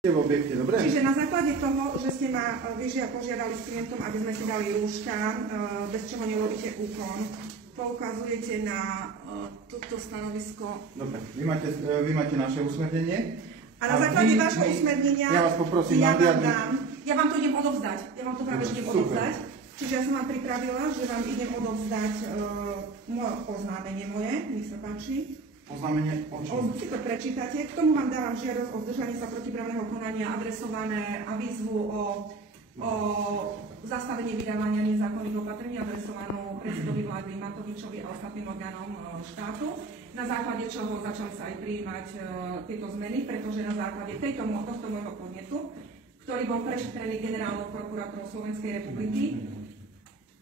V objekte, dobre? Čiže na základe toho, že ste ma požiadali s klientom, aby sme si dali rúška, bez čoho nerobíte úkon, poukazujete na toto stanovisko. Dobre, vy máte naše usmernenie. A na základe vášho usmernenia ja vás poprosím, ja vám to idem odovzdať. Ja vám to práve idem odovzdať. Čiže ja som vám pripravila, že vám idem odovzdať oznámenie moje. Nech sa páči. Oznámenie o čom? Si to prečítate. K tomu vám dávam žiadosť o zdržanie sa protiprávneho konania adresované a výzvu o zastavenie vydávania nezákonných opatrení adresovanú predsedovi vlády Matovičovi a ostatným orgánom štátu, na základe čoho začali sa aj prijímať tieto zmeny, pretože na základe tohto môjho podnetu, ktorý bol prešetrený generálnou prokuratúrou Slovenskej republiky,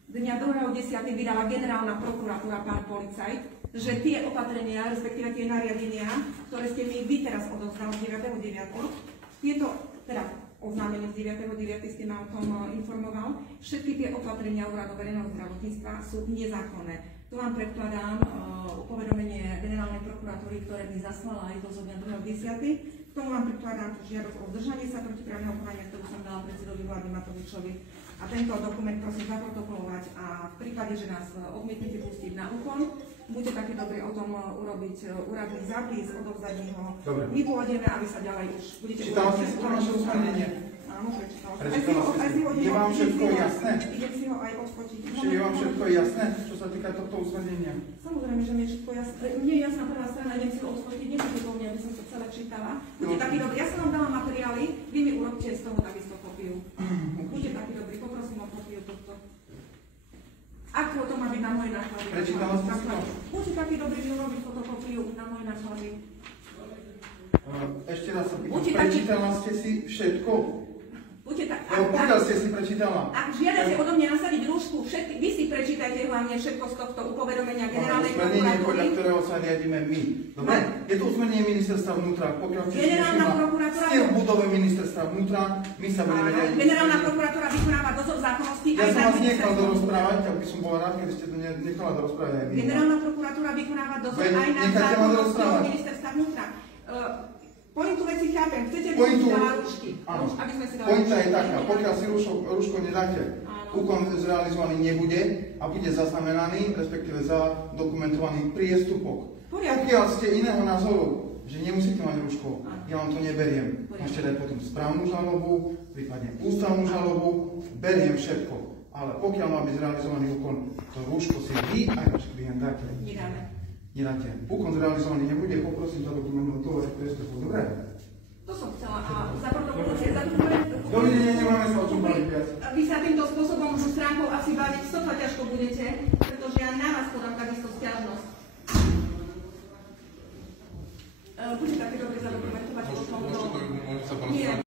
dňa 2.10. vydala generálna prokuratúra, pán policajt, že tie opatrenia, respektíve tie nariadenia, ktoré ste mi vy teraz odovzdali 9.9., tieto, teda oznámenie z 9.9. ste ma o tom informoval, všetky tie opatrenia úradu verejného zdravotníctva sú nezákonné. Tu vám predkladám upovedomenie generálnej prokuratúry, ktoré mi zaslala aj do zo dňa 2.10. K tomu vám predkladám žiadosť o zdržanie sa protiprávneho konania, ktorú som dala predsedovi vlády Matovičovi. A tento dokument prosím zaprotokolovať a v prípade, že nás odmietnete pustiť na úkon, buďte takí dobrí o tom urobiť úradný zápis, odovzdať ho. My pôjdeme, aby sa ďalej už budete... Čítala ste si to naše usmernenie? Áno, prečítala. Je vám všetko jasné? Idem si ho aj odfotiť. Čiže je vám všetko jasné, čo sa týka tohto usmernenia? Samozrejme, že mi je všetko jasné. Nie je jasná prvá strana, idem si ho odfotiť, nebudete po mne, aby som to celé čítala. Buďte takí dobrí, ja som vám dala materiály, vy mi urobte z toho takisto kopiu. Buďte takí dobrí, poprosím o kopiu tohto. Ako to má byť na moje náklady? Prečítala ste si to? Buďte takí dobrí, vy urobiť fotokopiu na moje náklady. Ešte raz sa pýtam, prečítala ste si všetko? Pokiaľ ste si prečítala. Ak žiadate odo mňa nasadiť rúšku, vy si prečítajte hlavne všetko z tohto upovedomenia generálnej prokuratúry. Podľa ktorého sa riadíme my. Dobre? Je to usmernenie ministerstva vnútra. Pokiaľ ste si všimla, ste v budove ministerstva vnútra, my sa budeme riadiť. Generálna prokuratúra vykonáva dozor zákonnosti. Ja som vás nechal dorozprávať, aby som bola rád, keby ste to nechala dorozprávať aj vy. Generálna prokuratúra vykonáva dozor aj nad zákonnosťou ministerstva vnútra. Pointu veci chápem, chcete by si dala rúšky, aby sme si dali rúšky. Pointa je taká, pokiaľ si rúško nedáte, úkon zrealizovaný nebude a bude zaznamenaný, respektíve zadokumentovaný priestupok. Pokiaľ ste iného názoru, že nemusíte mať rúško, ja vám to neberiem. Môžete dať potom správnu žalobu, prípadne ústavnú žalobu, beriem všetko. Ale pokiaľ má byť zrealizovaný úkon, to rúško si vy aj váš klient dáte. Nedáte. Úkon zrealizovaný nebude, poprosím za dokumentovať priestupok. Dobre? To som chcela a zaprotokolovať. Dovidenia, nemáme sa o čom baviť viac. Vy sa týmto spôsobom so stránkou asi baviť sotva ťažko budete, pretože ja na vás podám takisto sťažnosť. Buďte také dobre zadokumentovať o tom. Nie.